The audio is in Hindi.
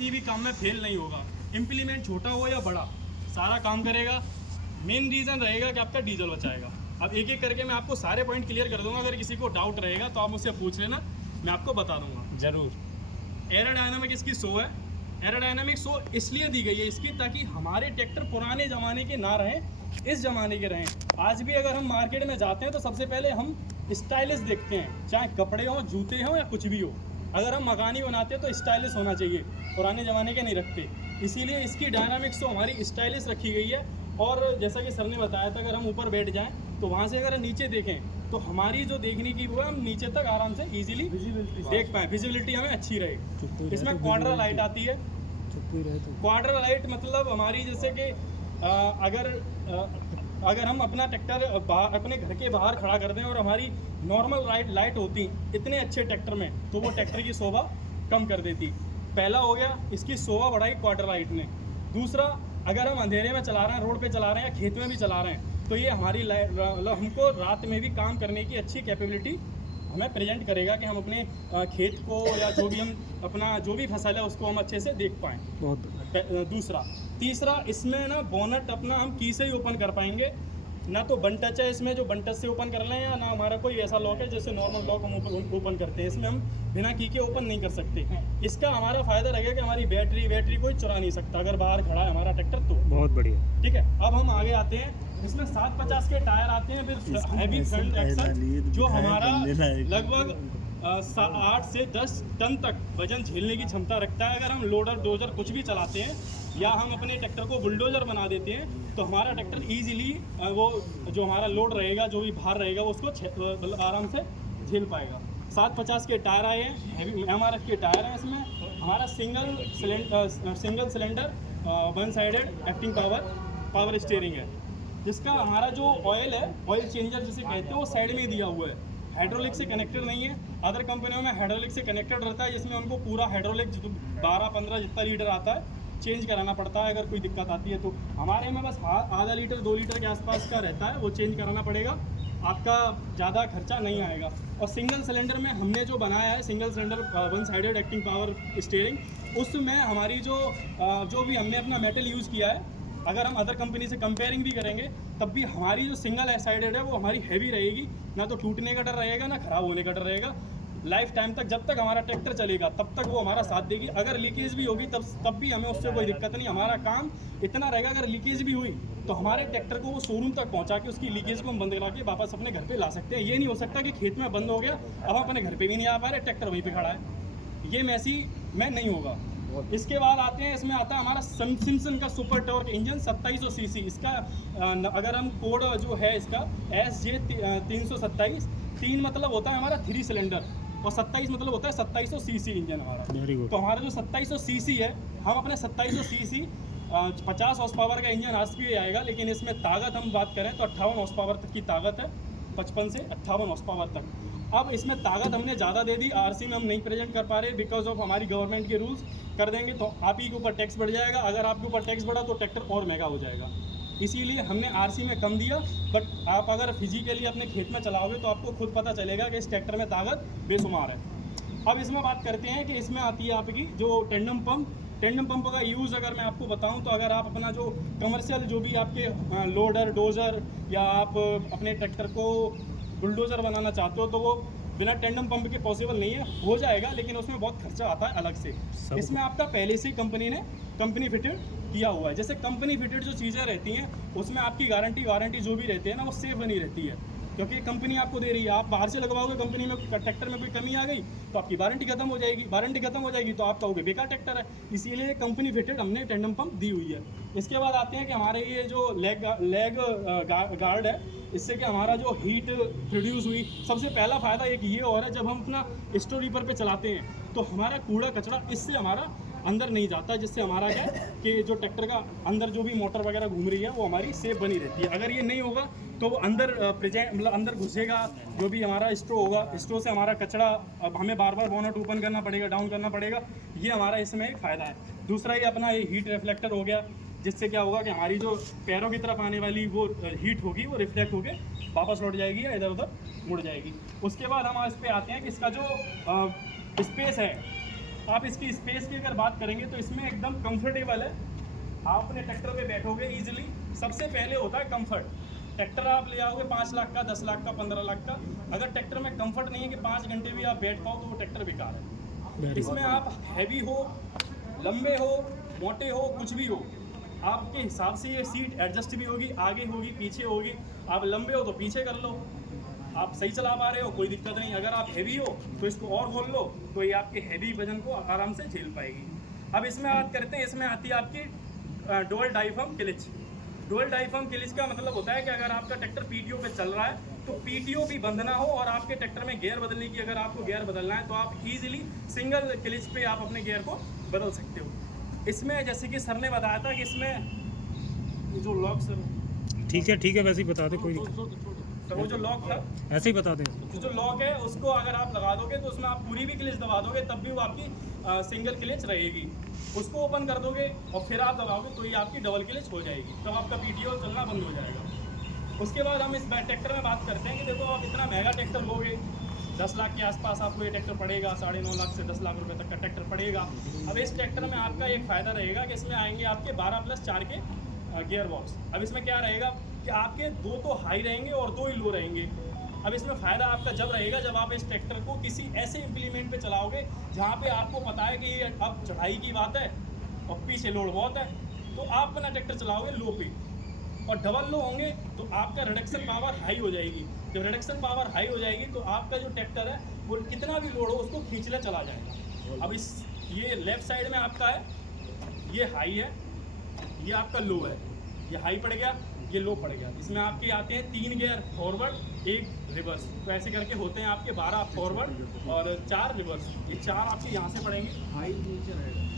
किसी भी काम में फेल नहीं होगा। इम्प्लीमेंट छोटा हो या बड़ा, सारा काम करेगा। मेन रीज़न रहेगा कि आपका डीजल बचाएगा। अब एक एक करके मैं आपको सारे पॉइंट क्लियर कर दूंगा। अगर किसी को डाउट रहेगा तो आप मुझसे पूछ लेना, मैं आपको बता दूंगा ज़रूर। एरोडायनामिक इसकी 100 है। एरोडायनामिक 100 इसलिए दी गई है इसकी, ताकि हमारे ट्रैक्टर पुराने ज़माने के ना रहें, इस ज़माने के रहें। आज भी अगर हम मार्केट में जाते हैं तो सबसे पहले हम स्टाइलिश देखते हैं, चाहे कपड़े हों, जूते हों या कुछ भी हो। अगर हम मकानी बनाते हैं तो स्टाइलिश होना चाहिए, पुराने ज़माने के नहीं रखते। इसीलिए इसकी डायनामिक 100 हमारी स्टाइलिश रखी गई है। और जैसा कि सर ने बताया था, अगर हम ऊपर बैठ जाएँ तो वहाँ से अगर नीचे देखें तो हमारी जो देखने की वो है, हम नीचे तक आराम से इजीली देख पाएँ, विजिबिलिटी हमें अच्छी रहे। इसमें क्वाड्रा लाइट आती है। क्वाड्रा लाइट मतलब हमारी जैसे कि अगर हम अपना ट्रैक्टर अपने घर के बाहर खड़ा कर दें और हमारी नॉर्मल लाइट होती इतने अच्छे ट्रैक्टर में, तो वो ट्रैक्टर की शोभा कम कर देती। पहला हो गया, इसकी शोभा बढ़ाई क्वाड्रा लाइट ने। दूसरा, अगर हम अंधेरे में चला रहे हैं, रोड पे चला रहे हैं या खेत में भी चला रहे हैं, तो ये हमारी हमको रात में भी काम करने की अच्छी कैपेबिलिटी हमें प्रेजेंट करेगा कि हम अपने खेत को या जो भी हम अपना जो भी फसल है उसको हम अच्छे से देख पाएँ। बहुत तीसरा, इसमें ना बोनट अपना हम की से ही ओपन कर पाएंगे, ना तो बन टच है इसमें जो बन टच से ओपन कर लें, या ना हमारा कोई ऐसा लॉक है जैसे नॉर्मल लॉक हम ओपन करते हैं। इसमें हम बिना की के ओपन नहीं कर सकते। इसका हमारा फ़ायदा रहेगा कि हमारी बैटरी कोई चुरा नहीं सकता अगर बाहर खड़ा है हमारा ट्रैक्टर तो। बहुत बढ़िया। ठीक है, अब हम आगे आते हैं। इसमें 750 के टायर आते हैं फिर हैवी फ्रंट एक्सल, जो हमारा लगभग 8 से 10 टन तक वजन झेलने की क्षमता रखता है। अगर हम लोडर डोजर कुछ भी चलाते हैं या हम अपने ट्रैक्टर को बुलडोजर बना देते हैं, तो हमारा ट्रैक्टर ईजिली वो जो हमारा लोड रहेगा, जो भी भार रहेगा, वो उसको आराम से झेल पाएगा। 750 के टायर आए हैं, हैवी MRF के टायर हैं। इसमें हमारा single cylinder 1 sided acting power steering है, जिसका हमारा जो ऑयल है, ऑयल चेंजर जिसे कहते हैं, वो साइड में ही दिया हुआ है। हाइड्रोलिक से कनेक्टेड नहीं है। अदर कंपनियों में हाइड्रोलिक से कनेक्टेड रहता है, जिसमें उनको पूरा हाइड्रोलिक 12-15 जितना लीटर आता है चेंज कराना पड़ता है अगर कोई दिक्कत आती है तो। हमारे में बस आधा लीटर 2 लीटर के आसपास का रहता है, वो चेंज कराना पड़ेगा, आपका ज़्यादा खर्चा नहीं आएगा। और सिंगल सिलेंडर में हमने जो बनाया है, single cylinder 1 sided acting power steering, उसमें हमारी जो भी हमने अपना मेटल यूज़ किया है, अगर हम अदर कंपनी से कंपेयरिंग भी करेंगे तब भी हमारी जो सिंगल साइडेड है वो हमारी हैवी रहेगी। ना तो टूटने का डर रहेगा, ना ख़राब होने का डर रहेगा। लाइफ टाइम तक, जब तक हमारा ट्रैक्टर चलेगा तब तक वो हमारा साथ देगी। अगर लीकेज भी होगी तब भी हमें उससे कोई दिक्कत नहीं। हमारा काम इतना रहेगा, अगर लीकेज भी हुई तो हमारे ट्रैक्टर को वो शोरूम तक पहुंचा के उसकी लीकेज को हम बंद करा के वापस अपने घर पे ला सकते हैं। ये नहीं हो सकता कि खेत में बंद हो गया, अब हम अपने घर पे भी नहीं आ पा रहे, ट्रैक्टर वहीं पे खड़ा है। ये मैसी में नहीं होगा। इसके बाद आते हैं, इसमें आता है हमारा सिम्पसन का सुपर टॉर्क इंजन 2700 सीसी। इसका अगर हम कोड जो है इसका SJ 327, 3 मतलब होता है हमारा 3 सिलेंडर, और 27 मतलब होता है 2700 सीसी इंजन हमारा। तो हमारा जो 2700 सीसी है, हम अपने 2700 सीसी 50 हॉर्स पावर का इंजन आज भी आएगा, लेकिन इसमें ताकत हम बात करें तो 58 हॉर्स पावर तक की ताकत है, 55 से 58 हॉर्स पावर तक। अब इसमें ताकत हमने ज़्यादा दे दी, RC में हम नहीं प्रेजेंट कर पा रहे बिकॉज ऑफ हमारी गवर्नमेंट के रूल्स। कर देंगे तो आप ही के ऊपर टैक्स बढ़ जाएगा, अगर आपके ऊपर टैक्स बढ़ा तो ट्रैक्टर और महंगा हो जाएगा। इसीलिए हमने RC में कम दिया। बट आप अगर फिजिकली अपने खेत में चलाओगे तो आपको खुद पता चलेगा कि इस ट्रैक्टर में ताकत बेशुमार है। अब इसमें बात करते हैं कि इसमें आती है आपकी जो टेंडम पंप का यूज़ अगर मैं आपको बताऊं तो, अगर आप अपना जो कमर्शियल जो भी आपके लोडर डोजर या आप अपने ट्रैक्टर को बुलडोज़र बनाना चाहते हो तो वो बिना टेंडम पंप के पॉसिबल नहीं है। हो जाएगा, लेकिन उसमें बहुत खर्चा आता है अलग से। इसमें आपका पहले से कंपनी फिटेड किया हुआ है। जैसे कंपनी फिटेड जो चीज़ें रहती हैं उसमें आपकी गारंटी जो भी रहती है ना, वो सेफ बनी रहती है, क्योंकि कंपनी आपको दे रही है। आप बाहर से लगवाओगे, कंपनी में ट्रैक्टर में कोई कमी आ गई तो आपकी वारंटी खत्म हो जाएगी, तो आप कहोगे बेकार ट्रैक्टर है। इसीलिए कंपनी फिटेड हमने टेंडम पंप दी हुई है। इसके बाद आते हैं कि हमारे ये जो लेग गार्ड है, इससे कि हमारा जो हीट प्रोड्यूस हुई, सबसे पहला फ़ायदा एक ये और है, जब हम अपना स्टोर रीपर पे चलाते हैं तो हमारा कूड़ा कचरा इससे हमारा अंदर नहीं जाता, जिससे हमारा क्या है कि जो ट्रैक्टर का अंदर जो भी मोटर वगैरह घूम रही है वो हमारी सेफ बनी रहती है। अगर ये नहीं होगा तो वो अंदर मतलब अंदर घुसेगा, जो भी हमारा स्टो होगा, स्टो से हमारा कचरा, अब हमें बार बार बोनट ओपन करना पड़ेगा, डाउन करना पड़ेगा। ये हमारा इसमें एक फ़ायदा है। दूसरा ये अपना ये हीट रिफ्लेक्टर हो गया, जिससे क्या होगा कि हमारी जो पैरों की तरफ आने वाली वो हीट होगी वो रिफ्लेक्ट होके वापस लौट जाएगी या इधर उधर मुड़ जाएगी। उसके बाद हम इस पे आते हैं कि इसका जो स्पेस है आप इसकी स्पेस की अगर बात करेंगे तो इसमें एकदम कंफर्टेबल है। आप अपने ट्रैक्टर पे बैठोगे इजीली। सबसे पहले होता है कंफर्ट। ट्रैक्टर आप ले आओगे 5 लाख का, 10 लाख का, 15 लाख का, अगर ट्रैक्टर में कंफर्ट नहीं है कि 5 घंटे भी आप बैठ पाओ तो वो ट्रैक्टर बेकार है। इसमें आप हैवी हो, लंबे हो, मोटे हो, कुछ भी हो, आपके हिसाब से ये सीट एडजस्ट भी होगी, आगे होगी, पीछे होगी। आप लंबे हो तो पीछे कर लो, आप सही चला पा रहे हो कोई दिक्कत नहीं। अगर आप हैवी हो तो इसको और खोल लो तो ये आपके हैवी वजन को आराम से झेल पाएगी। अब इसमें बात करते हैं, इसमें आती है आपकी डुअल डाइफर्म क्लिच। डुअल डाइफर्म क्लिच का मतलब होता है कि अगर आपका ट्रैक्टर पीटीओ पे चल रहा है तो पीटीओ भी बंद ना हो, और आपके ट्रैक्टर में गियर बदलने की, अगर आपको गियर बदलना है तो आप इजीली सिंगल क्लिच पे आप अपने गियर को बदल सकते हो। इसमें जैसे कि सर ने बताया था कि इसमें ये जो लॉक सर, ठीक है वैसे ही बता दे, कोई सर वो जो लॉक था ऐसे ही बता दे। तो जो लॉक है उसको अगर आप लगा दोगे तो उसमें आप पूरी भी क्लिच दबा दोगे तब भी वो आपकी सिंगल क्लिच रहेगी। उसको ओपन कर दोगे और फिर आप दबाओगे तो ये आपकी डबल क्लिच हो जाएगी, तब आपका पीटीओ चलना बंद हो जाएगा। उसके बाद हम इस ट्रैक्टर में बात करते हैं कि देखो आप इतना महंगा ट्रैक्टर लोगे, 10 लाख के आसपास आपको ये ट्रैक्टर पड़ेगा, 9.5 लाख से 10 लाख रुपए तक का ट्रैक्टर पड़ेगा। अब इस ट्रैक्टर में आपका एक फ़ायदा रहेगा कि इसमें आएंगे आपके 12+4 के गियर बॉक्स। अब इसमें क्या रहेगा कि आपके 2 तो हाई रहेंगे और 2 ही लो रहेंगे। अब इसमें फ़ायदा आपका जब रहेगा जब आप इस ट्रैक्टर को किसी ऐसे इम्प्लीमेंट पे चलाओगे जहाँ पे आपको पता है कि ये अब चढ़ाई की बात है और पीछे लोड बहुत है, तो आप अपना ट्रैक्टर चलाओगे लो पे, और डबल लो होंगे तो आपका रिडक्शन पावर हाई हो जाएगी। जब रिडक्शन पावर हाई हो जाएगी तो आपका जो ट्रैक्टर है वो कितना भी लोड हो उसको खींचने चला जाएगा। अब इस ये लेफ्ट साइड में आपका है, ये हाई है, ये आपका लो है, ये हाई पड़ गया, ये लो पड़ गया। इसमें आपके आते हैं 3 गियर फॉरवर्ड, 1 रिवर्स, तो ऐसे करके होते हैं आपके 12 फॉरवर्ड और 4 रिवर्स। ये 4 आपके यहाँ से पड़ेंगे, हाई नीचे रहेगा।